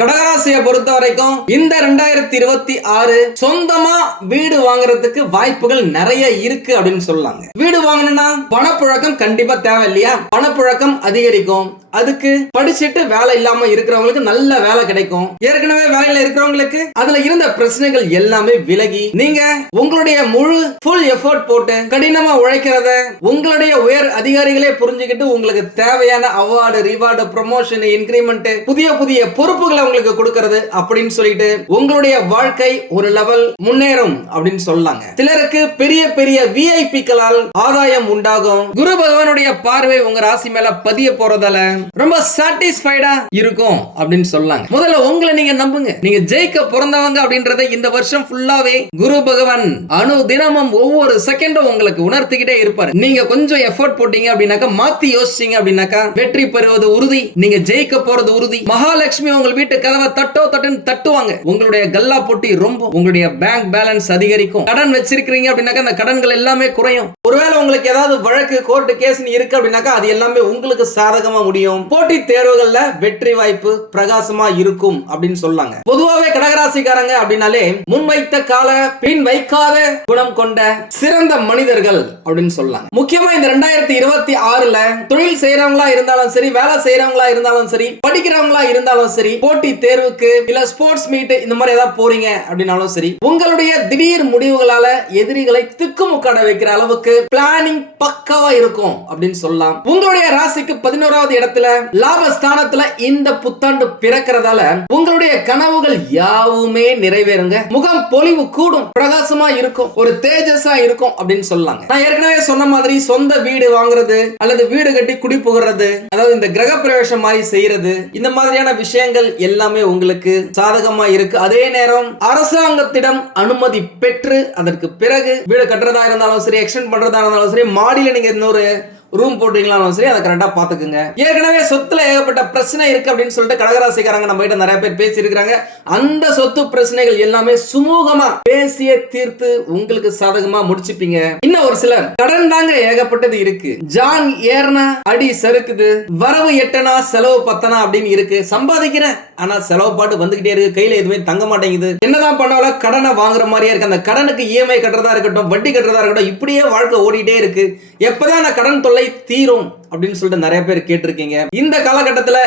கடகராசியை பொறுத்த வரைக்கும் இந்த ரெண்டாயிரத்தி இருபத்தி ஆறு சொந்தமா வீடு வாங்குறதுக்கு வாய்ப்புகள் நிறைய இருக்கு அப்படின்னு சொல்லாங்க. வீடு வாங்கணும்னா பணப்புழக்கம் கண்டிப்பா தேவை இல்லையா பணப்புழக்கம் அதிகரிக்கும். அதுக்கு படிச்சுட்டு வேலை இல்லாம இருக்கிறவங்களுக்கு நல்ல வேலை கிடைக்கும். ஏற்கனவே வேலையில இருக்கிறவங்களுக்கு அதுல இருந்த பிரச்சனைகள் எல்லாமே விலகி நீங்க உங்களுடைய முழு ஃபுல் எஃபோர்ட் போட்டு கடினமா உழைக்கிறத உங்களுடைய உயர் அதிகாரிகளே புரிஞ்சுக்கிட்டு உங்களுக்கு தேவையான அவார்டு ரிவார்டு ப்ரொமோஷன் இன்கிரிமெண்ட் புதிய புதிய பொறுப்புகளை உங்களுக்கு கொடுக்கறது அப்படின்னு சொல்லிட்டு உங்களுடைய வாழ்க்கை ஒரு லெவல் முன்னேறும் அப்படின்னு சொல்லாங்க. சிலருக்கு பெரிய பெரிய விஐபிக்களால் ஆதாயம் உண்டாகும். குரு பகவானுடைய பார்வை உங்க ராசி மேல பதிய போறதால ரொம்ப சாட்டிஸ்ஃபைடா இருக்கும் அப்படின்னு சொல்லாங்க. முதல்ல உங்களை நீங்க நம்புங்க. நீங்க ஜெயிக்க பிறந்தவங்க அப்படின்றத இந்த வருஷம் ஃபுல்லாவே குரு பகவான் அணு தினமும் ஒவ்வொரு செகண்டும் உங்களுக்கு உணர்த்திக்கிட்டே இருப்பாரு. நீங்க கொஞ்சம் எஃபோர்ட் போட்டீங்க அப்படின்னாக்கா மாத்தி யோசிச்சீங்க அப்படின்னாக்கா வெற்றி பெறுவது உறுதி. நீங்க ஜெயிக்க போறது உறுதி. மகாலட்சுமி உங்கள் வீட்டு வீட்டு கதவை தட்டோ தட்டுன்னு தட்டுவாங்க. உங்களுடைய கல்லா போட்டி ரொம்ப உங்களுடைய பேங்க் பேலன்ஸ் அதிகரிக்கும். கடன் வச்சிருக்கீங்க அப்படின்னாக்கா அந்த கடன்கள் எல்லாமே குறையும். ஒருவேளை உங்களுக்கு ஏதாவது வழக்கு கோர்ட்டு கேஸ் இருக்கு அப்படின்னாக்கா அது எல்லாமே உங்களுக்கு சாதகமா முடியும். போட்டி தேர்வுகள்ல வெற்றி வாய்ப்பு பிரகாசமா இருக்கும் அப்படின்னு சொல்லாங்க. பொதுவாகவே கடகராசிக்காரங்க அப்படின்னாலே முன்வைத்த கால பின் வைக்காத குணம் கொண்ட சிறந்த மனிதர்கள் அப்படின்னு சொல்லலாம் முக்கியமா இந்த ரெண்டாயிரத்தி இருபத்தி ஆறுல தொழில் செய்யறவங்களா இருந்தாலும் சரி வேலை செய்யறவங்களா இருந்தாலும் சரி படிக்கிறவங்களா இருந்தாலும் சரி போட்டி தேர்வுக்கு இல்ல ஸ்போர்ட்ஸ் மீட் இந்த மாதிரி ஏதாவது போறீங்க அப்படின்னாலும் சரி உங்களுடைய திடீர் முடிவுகளால எதிரிகளை திக்குமுக்காட வைக்கிற அளவுக்கு பிளானிங் பக்காவா இருக்கும் அப்படின்னு சொல்லலாம். உங்களுடைய ராசிக்கு பதினோராவது இடத்துல லாபஸ்தானத்துல இந்த புத்தாண்டு பிறக்கிறதால உங்களுடைய கனவுகள் யாவுமே நிறைவேறுங்க. முகம் பொலிவு கூடும் பிரகாசமா இருக்கும் ஒரு தேஜஸா இருக்கும் அப்படின்னு சொல்லலாங்க. நான் ஏற்கனவே சொன்ன மாதிரி சொந்த வீடு வாங்குறது அல்லது வீடு கட்டி குடி புகுறது அதாவது இந்த கிரக பிரவேசம் மாதிரி செய்யறது இந்த மாதிரியான விஷயங்கள் எல்லாம் எல்லாமே உங்களுக்கு சாதகமா இருக்கு. அதே நேரம் அரசாங்கத்திடம் அனுமதி பெற்று அதற்கு பிறகு வீடு கட்டுறதா இருந்தாலும் சரி எக்ஸ்டெண்ட் பண்றதா இருந்தாலும் சரி மாடியில நீங்க இன்னொரு ரூம் போட்டீங்களாலும் சரி அதை கரெக்டாக பார்த்துக்குங்க. ஏற்கனவே சொத்துல ஏகப்பட்ட பிரச்சனை இருக்கு அப்படின்னு சொல்லிட்டு கடகராசிக்காரங்க நம்ம கிட்ட நிறைய பேர் பேசியிருக்கிறாங்க. அந்த சொத்து பிரச்சனைகள் எல்லாமே சுமூகமா பேசிய தீர்த்து உங்களுக்கு சாதகமா முடிச்சுப்பீங்க. இன்னும் ஒரு சிலர் கடன் தாங்க ஏகப்பட்டது இருக்கு. ஜான் ஏறனா அடி சறுக்குது. வரவு எட்டனா செலவு பத்தனா அப்படின்னு இருக்கு. சம்பாதிக்கிறேன் ஆனா செலவு பாட்டு வந்துகிட்டே இருக்கு. கையில எதுவுமே தங்க மாட்டேங்குது. என்னதான் பண்ணாலும் கடனை வாங்குற மாதிரியே இருக்கு. அந்த கடனுக்கு இஎம்ஐ கட்டுறதா இருக்கட்டும் வட்டி கட்டுறதா இருக்கட்டும் இப்படியே வாழ்க்கை ஓடிட்டே இருக்கு. எப்பதான் நான் கடன் தொல்லை தீரும் அப்படின்னு சொல்லிட்டு நிறைய பேர் கேட்டிருக்கீங்க. இந்த காலகட்டத்தில்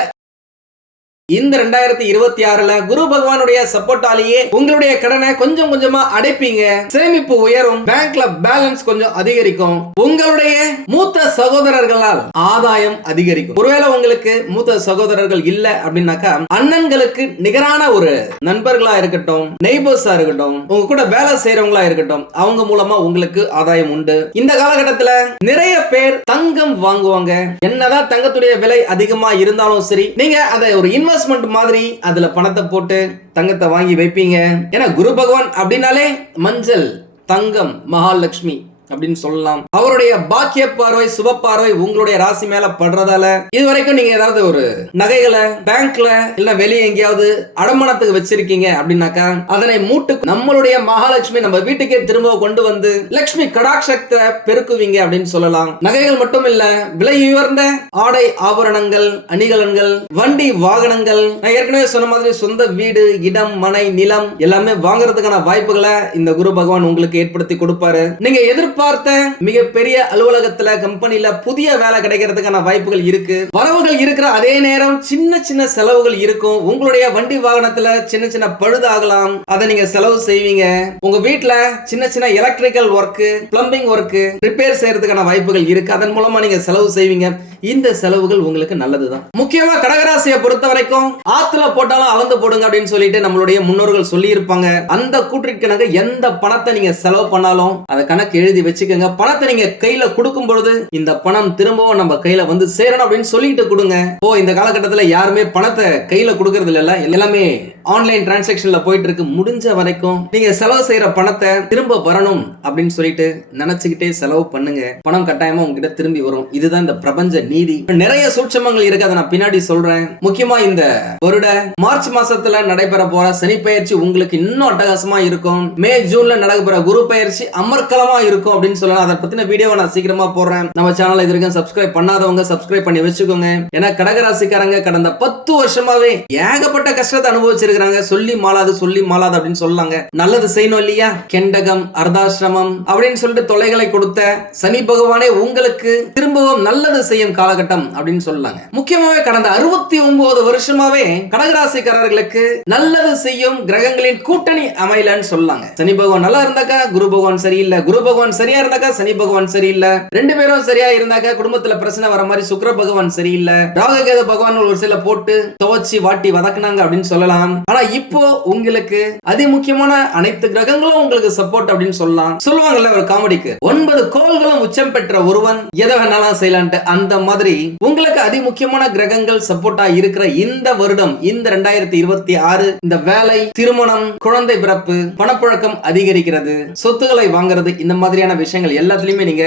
இந்த ரெண்டாயிரத்தி இருபத்தி ஆறுல குரு பகவானுடைய சப்போர்ட்டாலேயே உங்களுடைய கடனை கொஞ்சம் கொஞ்சமா அடைப்பீங்க. சேமிப்பு உயரும் பேங்க்ல பேலன்ஸ் கொஞ்சம் அதிகரிக்கும். உங்களுடைய மூத்த சகோதரர்களால் ஆதாயம் அதிகரிக்கும். ஒருவேளை உங்களுக்கு மூத்த சகோதரர்கள் இல்ல அப்படின்னாக்கா அண்ணன்களுக்கு நிகரான ஒரு நண்பர்களா இருக்கட்டும் நெய்பர்ஸா இருக்கட்டும் உங்க கூட வேலை செய்யறவங்களா இருக்கட்டும் அவங்க மூலமா உங்களுக்கு ஆதாயம் உண்டு. இந்த காலகட்டத்துல நிறைய பேர் தங்கம் வாங்குவாங்க. என்னதான் தங்கத்துடைய விலை அதிகமா இருந்தாலும் சரி நீங்க அதை ஒரு இன்வெஸ்ட் இன்வெஸ்ட்மெண்ட் மாதிரி அதுல பணத்தை போட்டு தங்கத்தை வாங்கி வைப்பீங்க. ஏன்னா குரு பகவான் அப்படின்னாலே மஞ்சள் தங்கம் மகாலட்சுமி. அப்படின்னு சொல்லலாம். அவருடைய பாக்கிய பார்வை சுப பார்வை உங்களுடைய ராசி மேல படுறதால இதுவரைக்கும் நீங்க ஏதாவது ஒரு நகைகளை பேங்க்ல இல்ல வெளியே எங்கேயாவது அடமானத்துக்கு வச்சிருக்கீங்க அப்படின்னாக்கா அதனை மூட்டு நம்மளுடைய மகாலட்சுமி நம்ம வீட்டுக்கே திரும்ப கொண்டு வந்து லட்சுமி கடாட்சத்தை பெருக்குவீங்க அப்படின்னு சொல்லலாம். நகைகள் மட்டும் இல்ல விலை உயர்ந்த ஆடை ஆபரணங்கள் அணிகலன்கள் வண்டி வாகனங்கள் நான் ஏற்கனவே சொன்ன மாதிரி சொந்த வீடு இடம் மனை நிலம் எல்லாமே வாங்குறதுக்கான வாய்ப்புகளை இந்த குரு பகவான் உங்களுக்கு ஏற்படுத்தி கொடுப்பாரு. நீங்க எதிர்பார்த்த மிகப்பெரிய அலுவலகத்துல கம்பெனில புதிய வேலை கிடைக்கிறதுக்கான வாய்ப்புகள் இருக்கு. வரவுகள் இருக்கிற அதே நேரம் சின்ன சின்ன செலவுகள் இருக்கும். உங்களுடைய வண்டி வாகனத்துல சின்ன சின்ன பழுதாகலாம். அதை நீங்க செலவு செய்வீங்க. உங்க வீட்டுல சின்ன சின்ன electrical work plumbing work repair செய்யறதுக்கான வாய்ப்புகள் இருக்கு. அதன் மூலமா நீங்க செலவு செய்வீங்க. இந்த செலவுகள் உங்களுக்கு நல்லதுதான். முக்கியமா கடகராசியை பொறுத்த வரைக்கும் ஆத்துல போட்டாலும் அளந்து போடுங்க அப்படின்னு சொல்லிட்டு நம்மளுடைய முன்னோர்கள் சொல்லி இருப்பாங்க அந்த கூற்றிற்கிணங்க எந்த பணத்தை நீங்க செலவு பண்ணாலும் அதை கணக்கு எழுதி வச்சுக்கோங்க. பணத்தை நீங்க கையில கொடுக்கும் பொழுது இந்த பணம் திரும்பவும் நம்ம கையில வந்து சேரணும் அப்படின்னு சொல்லிட்டு கொடுங்க. ஓ இந்த காலகட்டத்துல யாருமே பணத்தை கையில கொடுக்கறது இல்ல. எல்லாமே ஆன்லைன் டிரான்சாக்ஷன்ல போயிட்டு இருக்கு முடிஞ்ச வரைக்கும் நீங்க செலவு செய்யற பணத்தை திரும்ப வரணும் அப்படின்னு சொல்லிட்டு நினைச்சுக்கிட்டே செலவு பண்ணுங்க. பணம் கட்டாயமா உங்ககிட்ட திரும்பி வரும். இதுதான் இந்த பிரபஞ்ச நீதி. நிறைய சூட்சமங்கள் இருக்கு. அதை நான் பின்னாடி சொல்றேன். முக்கியமா இந்த வருட மார்ச் மாசத்துல நடைபெற போற சனி பயிற்சி உங்களுக்கு இன்னும் அட்டகாசமா இருக்கும். மே ஜூன்ல நடக்க குரு பயிற்சி அமர்க்கலமா இருக்கும் அப்படின்னு சொல்லலாம். அதை பத்தின வீடியோவை நான் சீக்கிரமா போடுறேன். நம்ம சேனல் இது வரைக்கும் சப்ஸ்கிரைப் பண்ணாதவங்க சப்ஸ்கிரைப் பண்ணி வச்சுக்கோங்க. ஏன்னா கடகராசிக்காரங்க கடந்த பத்து வருஷமாவே ஏகப்பட்ட கஷ்டத்தை அனுபவிச்சிருக்காங்க. சொல்லி மாலாது சொல்லி மாலாது அப்படின்னு சொல்லாங்க. நல்லது செய்யணும் இல்லையா? கெண்டகம் அர்தாசிரமம் அப்படின்னு சொல்லிட்டு தொலைகளை கொடுத்த சனி பகவானே உங்களுக்கு திரும்பவும் நல்லது செய்யும் காலகட்டம் அப்படின்னு சொல்லாங்க. முக்கியமாவே கடந்த அறுபத்தி ஒன்பது வருஷமாவே கடகராசிக்காரர்களுக்கு நல்லது செய்யும் கிரகங்களின் கூட்டணி அமையலன்னு சொல்லாங்க. சனி பகவான் நல்லா இருந்தாக்கா குரு பகவான் சரியில்லை. குரு பகவான் சரியா இருந்தாக்கா சனி பகவான் சரியில்லை. ரெண்டு பேரும் சரியா இருந்தாக்கா குடும்பத்துல பிரச்சனை வர மாதிரி சுக்கிர பகவான் சரியில்லை. ராககேத பகவான் ஒரு சில போட்டு துவச்சி வாட்டி வதக்குனாங்க அப்படின்னு சொல்லலாம். ஆனா இப்போ உங்களுக்கு அதி முக்கியமான அனைத்து கிரகங்களும் உங்களுக்கு சப்போர்ட் அப்படின்னு சொல்லலாம். சொல்லுவாங்கல்ல ஒரு காமெடிக்கு ஒன்பது கோள்களும் உச்சம் பெற்ற ஒருவன் எதை வேணாலும் செய்யலான்ட்டு. அந்த மாதிரி உங்களுக்கு அதி முக்கியமான கிரகங்கள் சப்போர்ட்டா இருக்கிற இந்த வருடம் இந்த ரெண்டாயிரத்தி இருபத்தி ஆறு இந்த வேலை திருமணம் குழந்தை பிறப்பு பணப்புழக்கம் அதிகரிக்கிறது சொத்துக்களை வாங்குறது இந்த மாதிரியான விஷயங்கள் எல்லாத்துலயுமே நீங்க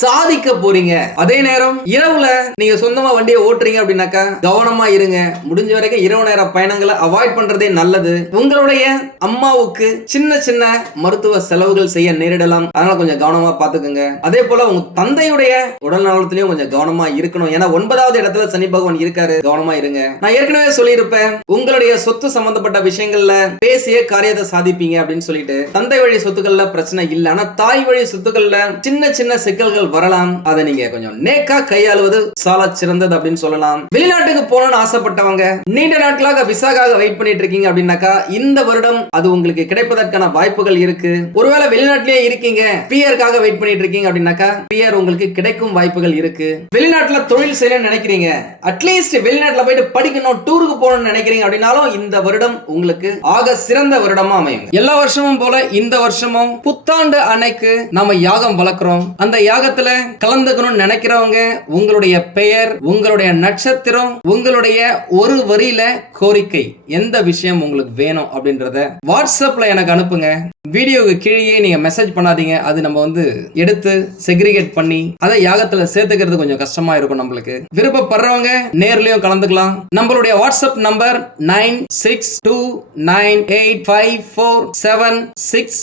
சாதிக்க போறீங்க. அதே நேரம் இரவுல நீங்க சொந்தமா வண்டியை ஓட்டுறீங்க அப்படின்னாக்கா கவனமா இருங்க. முடிஞ்ச வரைக்கும் இரவு நேர பயணங்களை அவாய்ட் பண்றதே நல்லது. உங்களுடைய அம்மாவுக்கு சின்ன சின்ன மருத்துவ செலவுகள் செய்ய நேரிடலாம். அதனால கொஞ்சம் கவனமா பாத்துக்கோங்க அதே போல உங்க தந்தையுடைய உடல் நலத்திலையும் கொஞ்சம் கவனமா இருக்கணும். ஏன்னா ஒன்பதாவது இடத்துல சனி பகவான் இருக்காரு. கவனமா இருங்க. நான் ஏற்கனவே சொல்லியிருப்பேன். உங்களுடைய சொத்து சம்பந்தப்பட்ட விஷயங்கள்ல பேசிய காரியத்தை சாதிப்பீங்க அப்படின்னு சொல்லிட்டு தந்தை வழி சொத்துக்கள்ல பிரச்சனை இல்லை. ஆனா தாய் வழி சொத்துக்கள்ல சின்ன சின்ன சிக்கல்கள் வரலாம். அதை நீங்க கொஞ்சம் நேக்கா கையாளுவது சால சிறந்தது அப்படின்னு சொல்லலாம். வெளிநாட்டுக்கு போகணும்னு ஆசைப்பட்டவங்க நீண்ட நாட்களாக விசாக்காக வெயிட் பண்ணிட்டு இருக்கீங்க அப்படின்னாக்கா இந்த வருடம் அது உங்களுக்கு கிடைப்பதற்கான வாய்ப்புகள் இருக்கு. ஒருவேளை வெளிநாட்டிலேயே இருக்கீங்க பிஆருக்காக வெயிட் பண்ணிட்டு இருக்கீங்க அப்படின்னாக்கா பிஆர் உங்களுக்கு கிடைக்கும் வாய்ப்புகள் இருக்கு. வெளிநாட்டுல தொழில் செய்யணும்னு நினைக்கிறீங்க. அட்லீஸ்ட் வெளிநாட்டுல போயிட்டு படிக்கணும் டூருக்கு போகணும்னு நினைக்கிறீங்க அப்படின்னாலும் இந்த வருடம் உங்களுக்கு ஆக சிறந்த வருடமா அமையும். எல்லா வருஷமும் போல இந்த வருஷமும் புத்தாண்டு அன்னைக்கு நம்ம யாகம் வளர்க்கிறோம். அந்த யாக யாகத்துல கலந்துக்கணும்னு நினைக்கிறவங்க உங்களுடைய பெயர் உங்களுடைய நட்சத்திரம் உங்களுடைய ஒரு வரியில கோரிக்கை எந்த விஷயம் உங்களுக்கு வேணும் அப்படின்றத வாட்ஸ்அப்ல எனக்கு அனுப்புங்க. வீடியோவுக்கு கீழே நீங்க மெசேஜ் பண்ணாதீங்க. அது நம்ம வந்து எடுத்து செக்ரிகேட் பண்ணி அதை யாகத்துல சேர்த்துக்கிறது கொஞ்சம் கஷ்டமா இருக்கும் நம்மளுக்கு. விருப்பப்படுறவங்க நேர்லயும் கலந்துக்கலாம். நம்மளுடைய WhatsApp number nine six two nine eight five four seven six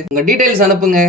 உங்க டீடைல்ஸ் அனுப்புங்க.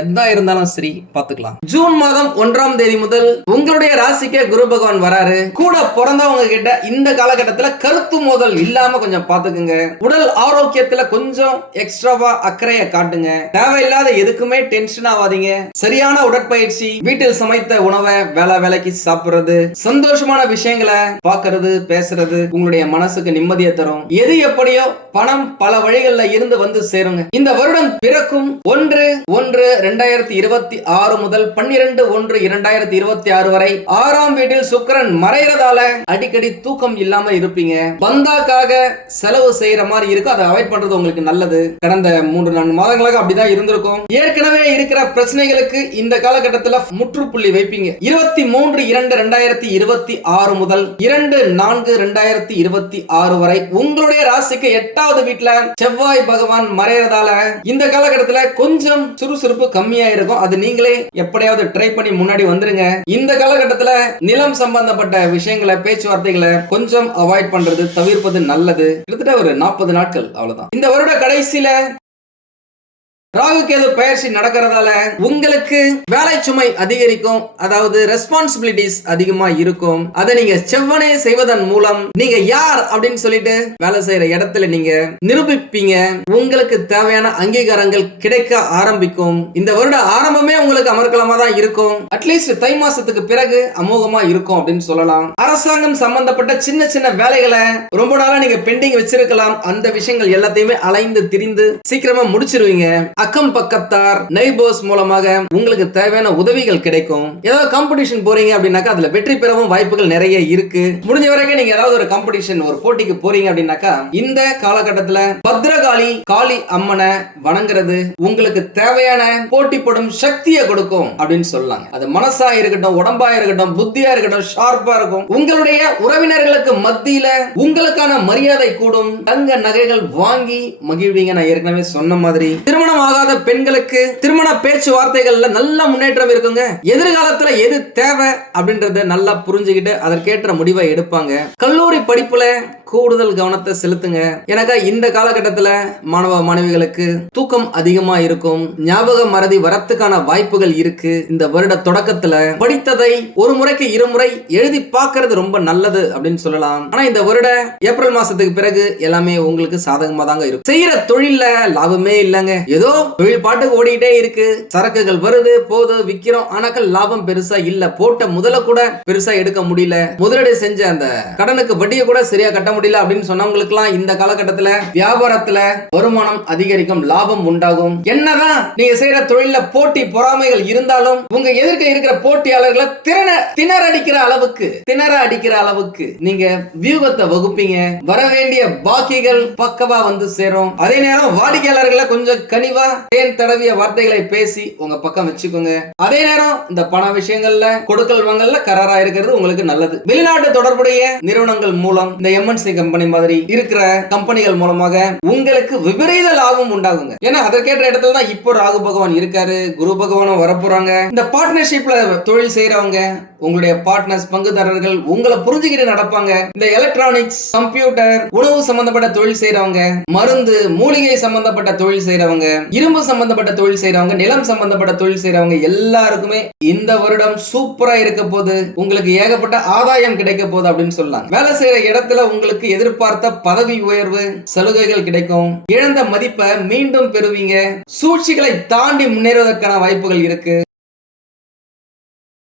எதா இருந்தாலும் சரி பாத்துக்கலாம். ஜூன் மாதம் ஒன்றாம் தேதி முதல் உங்களுடைய ராசிக்கே குரு பகவான் வராரு. கூட பிறந்தவங்க கிட்ட இந்த காலகட்டத்துல கருத்து மோதல் இல்லாம கொஞ்சம் பாத்துக்குங்க. உடல் ஆரோக்கியத்துல கொஞ்சம் எக்ஸ்ட்ராவா அக்கறைய காட்டுங்க. தேவையில்லாத எதுக்குமே டென்ஷன் ஆகாதீங்க சரியான உடற்பயிற்சி வீட்டில் சமைத்த உணவை வேலை வேலைக்கு சாப்பிடுறது சந்தோஷமான விஷயங்களை பாக்குறது பேசுறது உங்களுடைய மனசுக்கு நிம்மதியை தரும். எது எப்படியோ பணம் பல வழிகள்ல இருந்து வந்து சேருங்க. இந்த வருடம் பிறக்கும் நடக்கும் ஒன்று ஒன்று இரண்டாயிரத்தி இருபத்தி ஆறு முதல் பன்னிரண்டு ஒன்று இரண்டாயிரத்தி இருபத்தி ஆறு வரை ஆறாம் வீட்டில் சுக்கரன் மறைறதால அடிக்கடி தூக்கம் இல்லாம இருப்பீங்க. பந்தாக்காக செலவு செய்யற மாதிரி இருக்கும் அதை அவாய்ட் பண்றது உங்களுக்கு நல்லது. கடந்த மூன்று நான்கு மாதங்களாக அப்படிதான் இருந்திருக்கும். ஏற்கனவே இருக்கிற பிரச்சனைகளுக்கு இந்த காலகட்டத்தில் முற்றுப்புள்ளி வைப்பீங்க. இருபத்தி மூன்று இரண்டு இரண்டாயிரத்தி இருபத்தி ஆறு முதல் இரண்டு நான்கு இரண்டாயிரத்தி இருபத்தி ஆறு வரை உங்களுடைய ராசிக்கு எட்டாவது வீட்டுல செவ்வாய் பகவான் மறைறதால இந்த காலகட்டத்தில் கொஞ்சம் சுறுசுறுப்பு கம்மியா இருக்கும். அது நீங்களே எப்படியாவது ட்ரை பண்ணி முன்னாடி வந்துருங்க. இந்த காலகட்டத்துல நிலம் சம்பந்தப்பட்ட விஷயங்களை பேச்சுவார்த்தைகளை கொஞ்சம் அவாய்ட் பண்றது தவிர்ப்பது நல்லது. கிட்டத்தட்ட ஒரு நாற்பது நாட்கள் அவ்வளவுதான். இந்த வருட கடைசியில ராகு கேது பயிற்சி நடக்கிறதால உங்களுக்கு வேலை சுமை அதிகரிக்கும் அதாவது ரெஸ்பான்சிபிலிட்டிஸ் அதிகமா இருக்கும். அதை நீங்க செவ்வனே செய்வதன் மூலம் நீங்க யார் அப்படின்னு சொல்லிட்டு வேலை செய்யற இடத்துல நீங்க நிரூபிப்பீங்க. உங்களுக்கு தேவையான அங்கீகாரங்கள் கிடைக்க ஆரம்பிக்கும். இந்த வருட ஆரம்பமே உங்களுக்கு அமர்க்கலமா தான் இருக்கும். அட்லீஸ்ட் தை மாசத்துக்கு பிறகு அமோகமா இருக்கும் அப்படின்னு சொல்லலாம். அரசாங்கம் சம்பந்தப்பட்ட சின்ன சின்ன வேலைகளை ரொம்ப நாளா நீங்க பெண்டிங் வச்சிருக்கலாம். அந்த விஷயங்கள் எல்லாத்தையுமே அலைந்து திரிந்து சீக்கிரமா முடிச்சிருவீங்க. அக்கம் பக்கத்தார் நெய்பர்ஸ் மூலமாக உங்களுக்கு தேவையான உதவிகள் கிடைக்கும். ஏதாவது காம்படிஷன் போறீங்க அப்படின்னாக்கா அதுல வெற்றி பெறவும் வாய்ப்புகள் நிறைய இருக்கு. முடிஞ்ச வரைக்கும் நீங்க ஏதாவது ஒரு காம்படிஷன் ஒரு போட்டிக்கு போறீங்க அப்படின்னாக்கா இந்த காலகட்டத்துல பத்ரகாளி காளி அம்மனை வணங்குறது உங்களுக்கு தேவையான போட்டி போடும் சக்தியை கொடுக்கும் அப்படின்னு சொல்லலாம் அது மனசா இருக்கட்டும் உடம்பா இருக்கட்டும் புத்தியா இருக்கட்டும் ஷார்ப்பா இருக்கும். உங்களுடைய உறவினர்களுக்கு மத்தியில உங்களுக்கான மரியாதை கூடும். தங்க நகைகள் வாங்கி மகிழ்வீங்க. நான் ஏற்கனவே சொன்ன மாதிரி திருமணம் ஆகாத பெண்களுக்கு திருமண பேச்சுவார்த்தைகள்ல நல்ல முன்னேற்றம் இருக்குங்க. எதிர்காலத்துல எது தேவை அப்படின்றத நல்லா புரிஞ்சுக்கிட்டு அதற்கேற்ற முடிவை எடுப்பாங்க. கல்லூரி படிப்புல கூடுதல் கவனத்தை செலுத்துங்க. எனக்கா இந்த காலகட்டத்துல மாணவ மாணவிகளுக்கு தூக்கம் அதிகமா இருக்கும். ஞாபக மறதி வரத்துக்கான வாய்ப்புகள் இருக்கு. இந்த வருட தொடக்கத்துல படித்ததை ஒரு முறைக்கு இருமுறை எழுதி பார்க்கறது ரொம்ப நல்லது அப்படின்னு சொல்லலாம். ஆனா இந்த வருட ஏப்ரல் மாசத்துக்கு பிறகு எல்லாமே உங்களுக்கு சாதகமா தாங்க இருக்கும். செய்யற தொழில்ல லாபமே இல்லைங்க. ஏதோ தொழில் பாட்டுக்கு ஓடிக்கிட்டே இருக்கு. சரக்குகள் வருது போகுது விக்கிறோம். ஆனாக்கள் லாபம் பெருசா இல்ல. போட்ட முதல கூட பெருசா எடுக்க முடியல. முதலீடு செஞ்ச அந்த கடனுக்கு வட்டியை கூட சரியா கட்ட முடியல அப்படின்னு சொன்னவங்களுக்கு இந்த காலகட்டத்துல வியாபாரத்துல வருமானம் அதிகரிக்கும் லாபம் உண்டாகும். என்னதான் நீங்க செய்யற தொழில போட்டி பொறாமைகள் இருந்தாலும் உங்க எதிர்க்க இருக்கிற போட்டியாளர்களை திறன திணற அடிக்கிற அளவுக்கு திணற அடிக்கிற அளவுக்கு நீங்க வியூகத்தை வகுப்பீங்க. வர வேண்டிய பாக்கிகள் பக்கவா வந்து சேரும். அதே நேரம் வாடிக்கையாளர்களை கொஞ்சம் கனிவா தேன் தடவிய வார்த்தைகளை பேசி உங்க பக்கம் வச்சுக்கோங்க. அதே நேரம் இந்த பண விஷயங்கள்ல கொடுக்கல் வாங்கல்ல கராரா இருக்கிறது உங்களுக்கு நல்லது. வெளிநாட்டு தொடர்புடைய நிறுவனங்கள் மூலம் இந்த எம்என்சி கம்பெனி மாதிரி இருக்கிற கம்பெனிகள் மூலமாக உங்களுக்கு விபரீத லாபம் உண்டாகுங்க. ஏன்னா அதற்கேற்ற இடத்துல தான் இப்போ ராகு பகவான் இருக்காரு குரு பகவானும் வரப்போறாங்க. இந்த பார்ட்னர்ஷிப்ல தொழில் செய்யறவங்க உங்களுடைய பார்ட்னர்ஸ் பங்குதாரர்கள் உங்களை புரிஞ்சுக்கிட்டு நடப்பாங்க. இந்த எலக்ட்ரானிக்ஸ் கம்ப்யூட்டர் உணவு சம்பந்தப்பட்ட தொழில் செய்யறவங்க மருந்து மூலிகை சம்பந்தப்பட்ட தொழில் செய்யறவங்க இரும்பு சம்பந்தப்பட்ட தொழில் செய்யறவங்க நிலம் சம்பந்தப்பட்ட தொழில் செய்யறவங்க எல்லாருக்குமே இந்த வருடம் சூப்பரா இருக்க போது உங்களுக்கு ஏகப்பட்ட ஆதாயம் கிடைக்க போகுது அப்படின்னு சொல்லலாம் வேலை செய்யற இடத்துல உங்களுக்கு எதிர்பார்த்த பதவி உயர்வு சலுகைகள் கிடைக்கும். இழந்த மதிப்பை மீண்டும் பெறுவீங்க. சூழ்ச்சிகளை தாண்டி முன்னேறுவதற்கான வாய்ப்புகள் இருக்கு.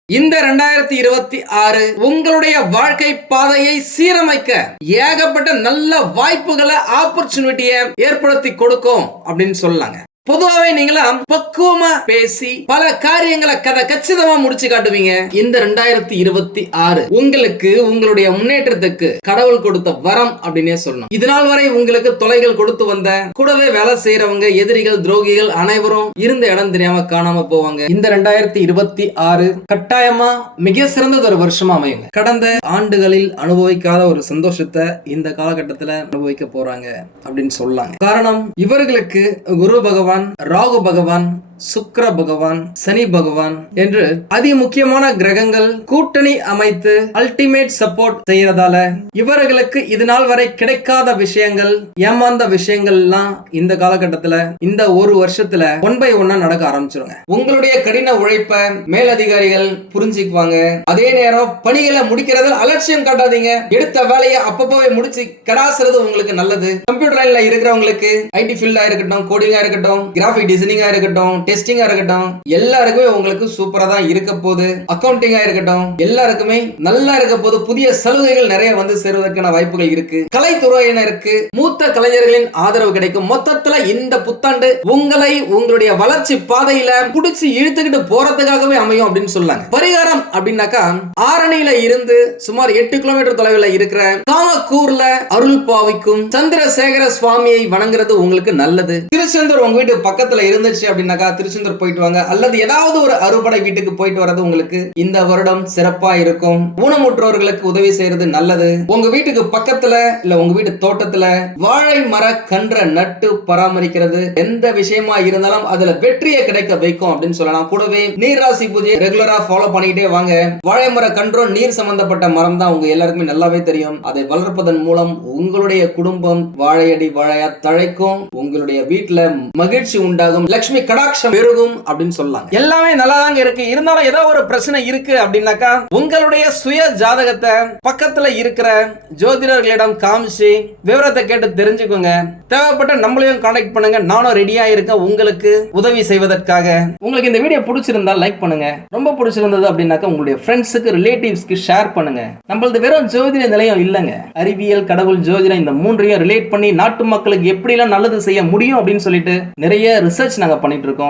இந்த ரெண்டாயிரத்தி இருபத்தி ஆறு உங்களுடைய வாழ்க்கை பாதையை சீரமைக்க ஏகப்பட்ட நல்ல வாய்ப்புகளை ஆப்பர்ச்சுனிட்டியை ஏற்படுத்தி கொடுக்கும் அப்படின்னு சொல்லலாங்க. பொதுவாவே நீங்களாம் பக்குவமா பேசி பல காரியங்களை கதை கச்சிதமா முடிச்சு காட்டுவீங்க. இந்த ரெண்டாயிரத்தி இருபத்தி ஆறு உங்களுக்கு உங்களுடைய முன்னேற்றத்துக்கு கடவுள் கொடுத்த வரம் அப்படின்னே சொல்லணும். இது நாள் வரை உங்களுக்கு தொலைகள் கொடுத்து வந்த கூடவே வேலை செய்யறவங்க எதிரிகள் துரோகிகள் அனைவரும் இருந்த இடம் தெரியாம காணாம போவாங்க. இந்த ரெண்டாயிரத்தி இருபத்தி ஆறு கட்டாயமா மிக சிறந்தது ஒரு வருஷமா அமையுங்க. கடந்த ஆண்டுகளில் அனுபவிக்காத ஒரு சந்தோஷத்தை இந்த காலகட்டத்துல அனுபவிக்க போறாங்க அப்படின்னு சொல்லாங்க. காரணம் இவர்களுக்கு குரு பகவான் ராகு பகவான் சுக்கர பகவான் சனி பகவான் என்று அதி முக்கியமான கிரகங்கள் கூட்டணி அமைத்து அல்டிமேட் சப்போர்ட் செய்யறதால இவர்களுக்கு இது நாள் வரை கிடைக்காத விஷயங்கள் ஏமாந்த விஷயங்கள் எல்லாம் இந்த காலகட்டத்துல இந்த ஒரு வருஷத்துல ஒன் பை ஒன்னா நடக்க ஆரம்பிச்சிருங்க. உங்களுடைய கடின உழைப்ப மேலதிகாரிகள் புரிஞ்சுக்குவாங்க. அதே நேரம் பணிகளை முடிக்கிறதில் அலட்சியம் காட்டாதீங்க. எடுத்த வேலையை அப்பப்பவே முடிச்சு கடாசுறது உங்களுக்கு நல்லது. கம்ப்யூட்டர் லைன்ல இருக்கிறவங்களுக்கு ஐடி ஃபீல்டா இருக்கட்டும் கோடிங்கா இருக்கட்டும் கிராஃபிக் டிசைனிங்கா இருக்கட்டும் டெஸ்டிங்கா இருக்கட்டும் எல்லாருக்குமே உங்களுக்கு சூப்பரா தான் இருக்க போகுது. அக்கவுண்டிங்கா இருக்கட்டும் எல்லாருக்குமே நல்லா இருக்க போது புதிய சலுகைகள் நிறைய வந்து சேருவதற்கான வாய்ப்புகள் இருக்கு. கலைத்துறையினருக்கு மூத்த கலைஞர்களின் ஆதரவு கிடைக்கும். மொத்தத்துல இந்த புத்தாண்டு உங்களை உங்களுடைய வளர்ச்சி பாதையில புடிச்சு இழுத்துக்கிட்டு போறதுக்காகவே அமையும் அப்படின்னு சொல்லாங்க பரிகாரம் அப்படின்னாக்கா ஆரணியில இருந்து சுமார் எட்டு கிலோமீட்டர் தொலைவில் இருக்கிற காமக்கூர்ல அருள் பாவிக்கும் சந்திரசேகர சுவாமியை வணங்குறது உங்களுக்கு நல்லது. திருச்செந்தூர் உங்க வீட்டு பக்கத்துல இருந்துச்சு அப்படின்னாக்கா திருச்செந்தூர் போயிட்டு வாங்க. அல்லது ஏதாவது ஒரு அறுபடை வீட்டுக்கு போயிட்டு வர்றது உங்களுக்கு இந்த வருடம் சிறப்பா இருக்கும். ஊனமுற்றோர்களுக்கு உதவி செய்யறது நல்லது. உங்க வீட்டுக்கு பக்கத்துல இல்ல உங்க வீட்டு தோட்டத்துல வாழை மர கன்ற நட்டு பராமரிக்கிறது எந்த விஷயமா இருந்தாலும் அதுல வெற்றியை கிடைக்க வைக்கும் அப்படின்னு சொல்லலாம். கூடவே நீர் ராசி பூஜை ரெகுலரா ஃபாலோ பண்ணிக்கிட்டே வாங்க. வாழை மர கன்றும் நீர் சம்பந்தப்பட்ட மரம் தான் உங்க எல்லாருக்குமே நல்லாவே தெரியும். அதை வளர்ப்பதன் மூலம் உங்களுடைய குடும்பம் வாழையடி வாழையா தழைக்கும். உங்களுடைய வீட்டுல மகிழ்ச்சி உண்டாகும். லட்சுமி கடாட்ச கடாட்சம் பெருகும் அப்படின்னு சொல்லலாம் எல்லாமே நல்லா தாங்க இருக்கு. இருந்தாலும் ஏதோ ஒரு பிரச்சனை இருக்கு அப்படின்னாக்கா உங்களுடைய சுய ஜாதகத்தை பக்கத்துல இருக்கிற ஜோதிடர்களிடம் காமிச்சு விவரத்தை கேட்டு தெரிஞ்சுக்கோங்க. தேவைப்பட்ட நம்மளையும் கான்டாக்ட் பண்ணுங்க. நானும் ரெடியா இருக்கேன் உங்களுக்கு உதவி செய்வதற்காக. உங்களுக்கு இந்த வீடியோ பிடிச்சிருந்தா லைக் பண்ணுங்க. ரொம்ப பிடிச்சிருந்தது அப்படின்னாக்கா உங்களுடைய ஃப்ரெண்ட்ஸுக்கு ரிலேட்டிவ்ஸ்க்கு ஷேர் பண்ணுங்க. நம்மளது வெறும் ஜோதிட நிலையம் இல்லைங்க. அறிவியல் கடவுள் ஜோதிடம் இந்த மூன்றையும் ரிலேட் பண்ணி நாட்டு மக்களுக்கு எப்படிலாம் நல்லது செய்ய முடியும் அப்படின்னு சொல்லிட்டு நிறைய ரிசர்ச் நாங்க பண்ணிட்டு இருக்கோம்.